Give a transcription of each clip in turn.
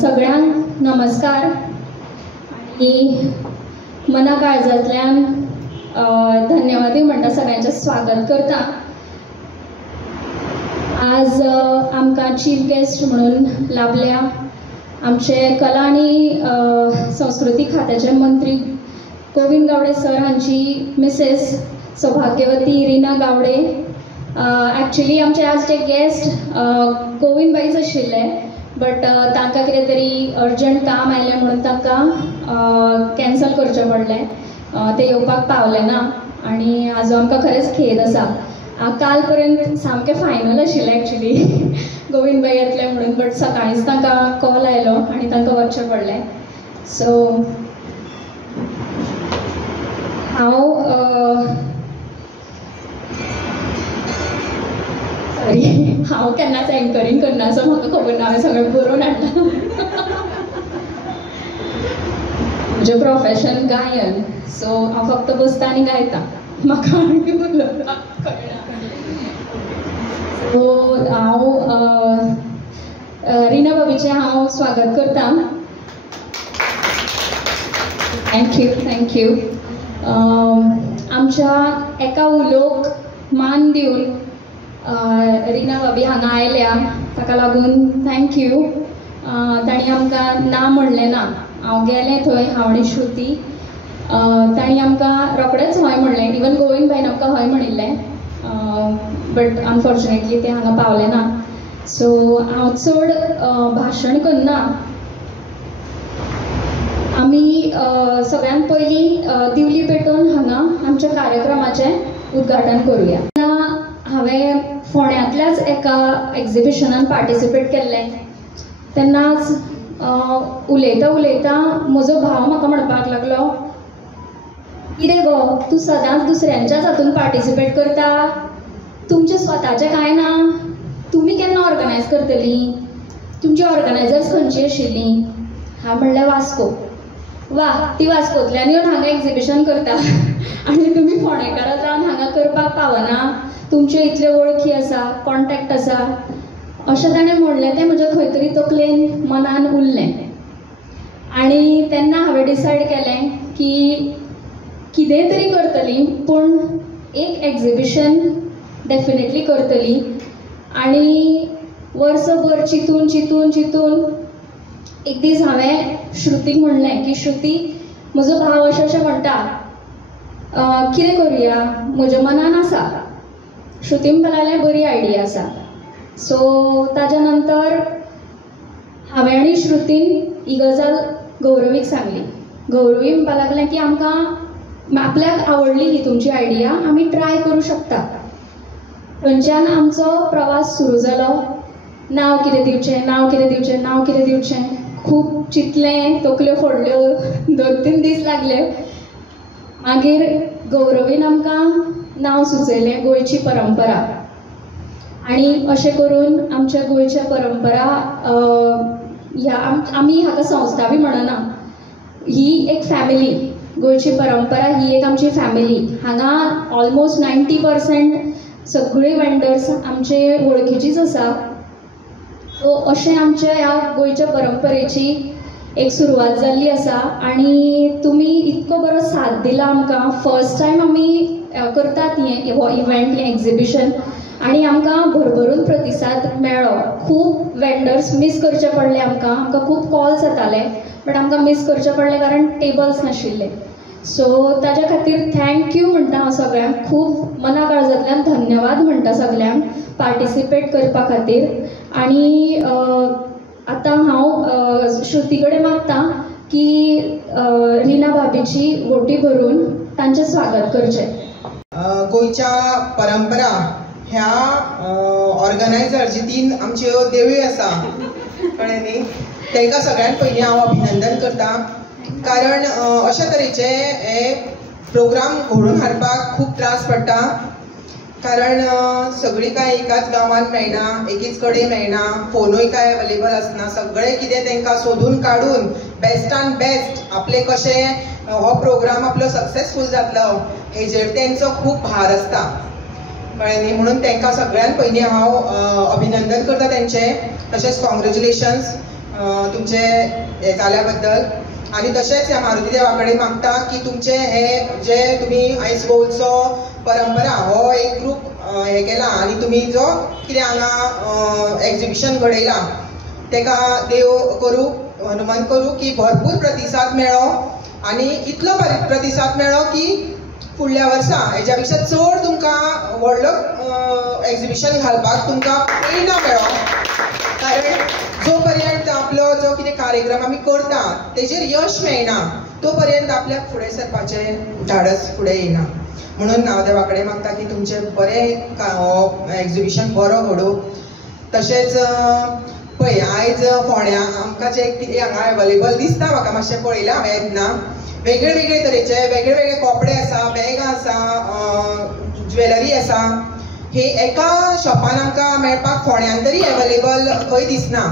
सगळ्यांक नमस्कार आणि मना काळजांतल्यान धन्यवादी म्हणटा, सगळ्यांचे स्वागत करता। आज आमकां चीफ गेस्ट म्हणून लाभल्या आमचे कला आनी संस्कृती खात्याचे मंत्री गोविंद गावडे सर हांची मिसेस सौभाग्यवती रीना गावडे। एक्चुअली आमचे आजचे गेस्ट गोविंद बाईच आशिल्ले, बट तांकां कितें तरी अर्जंट काम आयलें म्हणून तांकां कॅन्सल करचें पडलें, ते येवपाक पावले ना आनी हाजो आमकां खरेंच खेद आसा। काल पर्यंत सामकें फायनल आशिल्लें एक्चुली गोविंद बाई येतले म्हणून, बट सकाळींच तांकां कॉल आयलो आनी तांकां वचचें पडलें। सो हांव केन्नाच एंकरींग करना, सो म्हाका खबर ना, हांवें सगळें बरोवन हाडलां। म्हजें प्रोफेशन गायन, सो हांव फक्त बसता आनी गायता, म्हाका आनी उलोवपाक कळना। सो हांव रीना बाबीचें हांव स्वागत करता। थँक्यू। आमच्या एका उलोवक मान दिवन रीना बाबी हांगा आयल्या, ताका लागून थँक्यू। तांणी आमकां ना म्हणलें ना, हांव गेलें थंय, हांव आनी श्रुती, तांणी आमकां रोखडेंच हय म्हणलें। इवन गोविंद बाईन आमकां हय म्हणिल्लें, बट अनफॉर्च्युनेटली ते हांगा पावले ना। सो हांव चड भाशण करना, आमी सगळ्यान पयलीं दिवली पेटोवन हांगा आमच्या कार्यक्रमाचें उद्घाटन करुया। हांवें फोंड्यांतल्याच एका एक्झिबिशनान पार्टिसिपेट केल्लें, तेन्नाच उलयता उलयता म्हजो भाव म्हाका म्हणपाक लागलो, कितें गो तूं सदांच दुसऱ्यांच्याच हातून पार्टिसिपेट करता, तुमचें स्वताचें कांय ना, तुमी केन्ना ऑर्गनायज करतलीं, तुमची ऑर्गनायजर्स खंयची आशिल्लीं? हांव म्हणलें वास्को। वा, ती वास्कोंतल्यान येवन हांगा एक्झिबिशन करता आनी तुमी फोंडेकारां जावन हांगा करपाक पावना, तुमचे इतले वळखी आसा, कॉन्टॅक्ट आसा, अशें ताणें म्हणलें। तें म्हज्या खंय तरी तकलेन मनान उरलें आनी तेन्ना हांवें डिसायड केलें की कितेंय तरी करतलीं, पूण एक एक्झिबिशन डेफिनेटली करतलीं। आनी वर्सभर चिंतून चिंतून चिंतून एक दीस हांवें श्रुतीक म्हणलें की श्रुती, म्हजो भाव अशें अशें म्हणटा, कितें करुया, म्हज्या मनान आसा। श्रुती म्हणपाक लागलें बरी आयडिया आसा। सो ताज्या नंतर हांवें आनी श्रुतीन ही गजाल गौरवीक सांगली। गौरवी म्हणपाक लागलें की आमकां आपल्याक आवडली ही तुमची आयडिया, आमी ट्राय करूं शकता। थंयच्यान आमचो प्रवास सुरू जालो। नांव कितें दिवचें, खूब चिंतलें, तकल्यो फोडल्यो, 2-3 दीस लागले। मागीर गौरवीन आमकां नांव सुचयलें, गोंयची परंपरा। आनी अशें करून आमच्या गोंयच्या परंपरा आमी हाका संस्था बी म्हणना, ही एक फॅमिली, गोंयची परंपरा ही एक आमची फॅमिली। हांगा ऑलमोस्ट 90% सगळे वेंडर्स आमचे वळखीचीच आसा। सो अशें आमच्या ह्या गोंयच्या परंपरेची एक सुरवात जाल्ली आसा आनी तुमी इतको बरो साथ दिला आमकां। फर्स्ट टायम आमी करतात हो इव्हेंट, हें एक्झिबिशन, आनी आमकां भरभरून प्रतिसाद मेळ्ळो। खूब वेंडर्स मिस करचे पडले आमकां खूब कॉल्स येताले, बट आमकां मिस करचे पडले कारण टेबल्स नाशिल्ले। सो ताज्या खातीर थँक्यू म्हणटा हांव सगळ्यांक, खूब मना काळजांतल्यान धन्यवाद म्हणटा सगळ्यांक पार्टिसिपेट करपा खातीर। आनी आतां हांव श्रुती कडेन मागता की रीना बाबीची वोटी भरून तांचें स्वागत करचें। गोंयच्या परंपरा ह्या ऑर्गनायझर जी 3 आमच्यो देवी आसा, कळ्ळें न्ही, तांकां सगळ्यात पयलीं हांव अभिनंदन करता, कारण अशा तरेचे हे प्रोग्राम घडोवन हाडपाक खूब त्रास पडटा। कारण सगळी काय एकाच गांवांत मेळना, एकीच कडेन मेळना, फोनूय काय अवेलेबल आसना. सगळें कितें तांकां सोदून काडून बेस्टान बेस्ट आपले कशें हो प्रोग्राम आपलो सक्सेसफूल जातलो हेजेर तेंचो खूब भार आसता, कळ्ळें न्ही. म्हणून तांकां सगळ्यान पयलीं हांव अभिनंदन करता तेंचें. तशेंच कॉंग्रेच्युलेशन्स तुमचे हे जाल्या बद्दल. आनी तशेंच ह्या मारुती देवा कडेन मागता की तुमचे हे जे तुमी आयज गोवचो परंपरा हो एक ग्रूप हे केला आनी तुमी जो कितें हांगा एक्झिबिशन घडयला तेका देव करूं, हनुमान करूं की भरपूर प्रतिसाद मेळ्ळो आनी इतलो प्रतिसाद मेळ्ळो की फुडल्या वर्सा हेच्या पेक्षा चड तुमकां व्हडलो एक्झिबिशन घालपाक तुमकां प्रेरणा मेळ्ळो. कारण जो पर्यंत आपलो जो कितें कार्यक्रम आमी करता तेजेर यश मेळना तो पर्यंत आपल्याक फुडें सरपाचें धाडस फुडें येना. म्हणून हांव देवा कडेन मागता की तुमचें बरें हो एक्झिबिशन बरो घडोवं. तशेंच पळय आयज फोंड्या आमकां जें कितें हांगा अवेलेबल दिसता म्हाका मातशें पळयलां हांवें येतना वेगळे वेगळे तरेचे वेगळे वेगळे कपडे आसा, बॅगां आसा, ज्वेलरी आसा. हे एका शॉपान आमकां मेळपाक फोंड्यान तरी अवेलेबल खंय दिसना.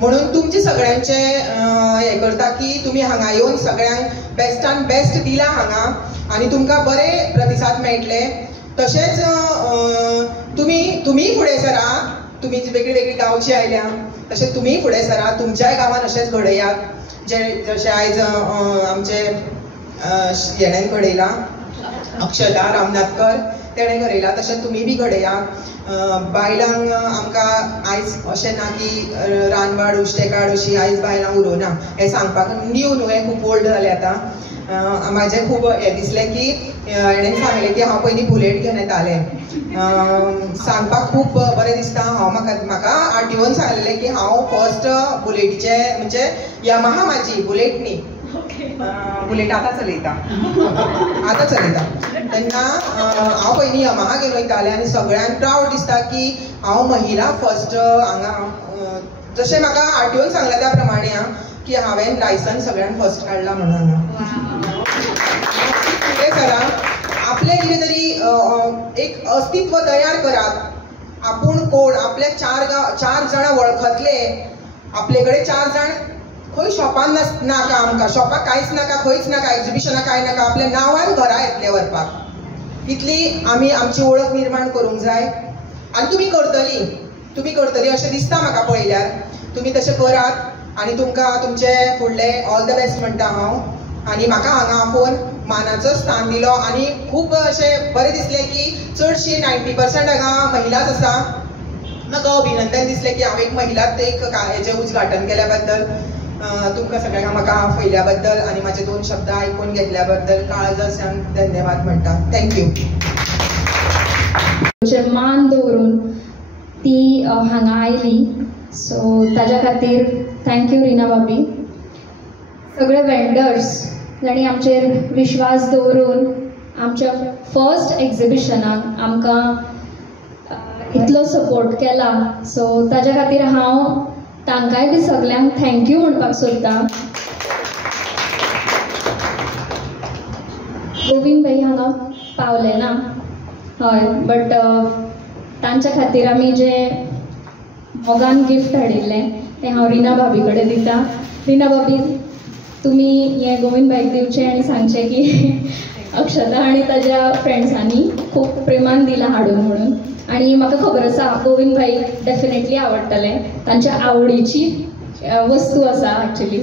म्हणून तुमचे सगळ्यांचे हे करता की तुमी हांगा येवन सगळ्यांक बेस्टान बेस्ट दिला हांगा आनी तुमकां बरे प्रतिसाद मेळटले. तशेंच तुमी फुडें सरा, तुमी वेगळी वेगळी गांवची आयल्या तशेंच तुमी फुडें सरा, तुमच्याय गांवांत अशेंच घडयात जशें आयज आमचे हेणेन घडयला अक्षदा रामनाथकर तेणें घडयला तशें तुमी बी घडया. बायलांक आमकां आयज अशें ना की रानवाड उश्टेकाड अशी आयज बायलांक उरोना हें सांगपाक न्यू न्हू, हें खूब ओल्ड जालें आतां. म्हाजें खूब हें दिसलें की हेणें सांगलें की हांव पयलीं बुलेट घेवन येतालें. सांगपाक खूब बरें दिसता. म्हाका आरटीओन सांगलेलें की हांव फर्स्ट बुलेटीचे म्हणजे यामाहा म्हाजी बुलेट न्ही, बुलेट आतां चलयता तेन्ना हांव पयलीं यमाहा घेवन वयतालें आनी सगळ्यांक प्रावड दिसता की हांव महिला फर्स्ट हांगा. जशें म्हाका आरटीओन सांगलें त्या प्रमाणे की हांवें लायसन्स सगळ्यांक फर्स्ट काडला म्हणून. कितें करा आपलें कितें तरी एक अस्तित्व तयार करात. आपूण कोण, आपले चार जाणां वळखतले, आपले कडेन 4 जाण खंय शॉपान नाका, आमकां शॉपाक कांयच नाका, खंयच नाका, एक्झिबिशनाक कांय नाका, आपल्या नांवान घरा येतले व्हरपाक. इतली आमी आमची वळख निर्माण करूंक जाय आनी तुमी करतली अशें दिसता म्हाका पळयल्यार. तुमी तशें करात आनी तुमकां तुमचे फुडले ऑल द बेस्ट म्हणटा हांव. आनी म्हाका हांगा फोन मानाचो स्थान दिलो आनी खूब अशें बरें दिसलें की चडशी 90% हांगा महिलाच आसा. म्हाका अभिनंदन दिसलें की हांव एक महिलाच एक हेचें उद्घाटन केल्या बद्दल. तुमकां सगळ्यांक म्हाका फैल्या बद्दल आनी म्हाजे 2 शब्द आयकून घेतल्या बद्दल काळजासान धन्यवाद म्हणटा. थँक्यू. मान दवरून ती हांगा आयली सो ताज्या खातीर थँक्यू रिना भाभी. सगळे वेंडर्स जाणी आमचेर विश्वास दवरून आमच्या फर्स्ट एक्झिबिशनाक आमकां इतलो सपोर्ट केला सो ताज्या खातीर हांव तांकांय बी सगळ्यांक थँक्यू म्हणपाक सोदतां. गोविंद भाई हांगा पावले ना हय बट तांच्या खातीर आमी जें मोगान गिफ्ट हाडिल्लें तें हांव रिना भाभी कडेन दिता. रिना भाभी तुमी हें गोविंद भाईक दिवचें आनी सांगचें की अक्षता आनी ताज्या फ्रेंड्सांनी खूब प्रेमान दिलां हाडून म्हणून. आनी म्हाका खबर आसा गोविंद भाई डेफिनेटली आवडटलें, तांच्या आवडीची वस्तू आसा एक्चुली.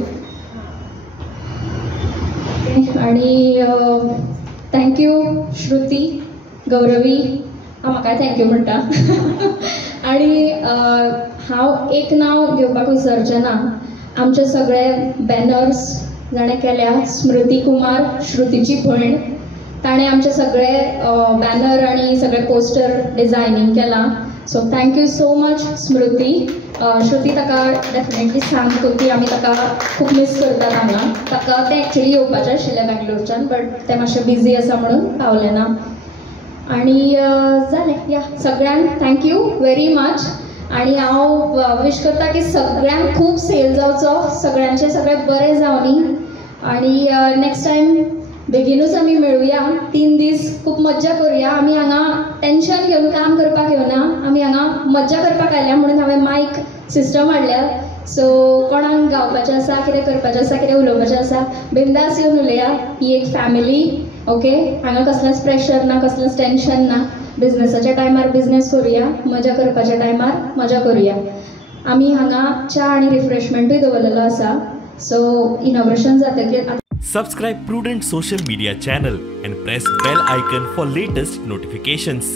आनी थँक्यू श्रुती गौरवी म्हाका थँक्यू म्हणटा. आनी हांव एक नांव घेवपाक विसरचें ना. आमचे सगळे बॅनर्स जाणें केल्या स्मृती कुमार श्रुतीची भयण ताणें आमचे सगळे बॅनर आनी सगळे पोस्टर डिझायनींग केलां सो थँक्यू सो मच स्मृती. श्रुती ताका डेफिनेटली सांग की आमी ताका खूब मिस करतात हांगा. ताका तें एक्चुली येवपाचें आशिल्लें बँगलोरच्यान बट तें मातशें बिजी आसा म्हणून पावलें ना. आनी जालें या सगळ्यांक थँक्यू व्हेरी मच. आनी हांव विश करता की सगळ्यांक खूब सेल जावचो, सगळ्यांचे सगळें बरें जावनी. आनी नेक्स्ट टायम बेगीनूच आमी मेळुया 3 दीस खूब मज्जा करुया. आमी हांगा टेन्शन घेवन काम करपाक येवना, आमी हांगा मज्जा करपाक आयल्या म्हणून हांवें मायक सिस्टम हाडल्या. सो कोणाक गावपाचें आसा, कितें करपाचें आसा, कितें उलोवपाचें आसा, बिंदास येवन उलया. ही एक फॅमिली, ओके. हांगा कसलेंच प्रेशर ना, कसलेंच टेन्शन ना. बिझनेसाच्या टायमार बिझनेस करुया, मजा करपाच्या टायमार मजा करुया. आमी हांगा च्या आनी रिफ्रेशमेंटूय दवरलेलो आसा. सो इनॉग्रेशन जातकीर Subscribe Prudent social media channel and press bell icon for latest notifications.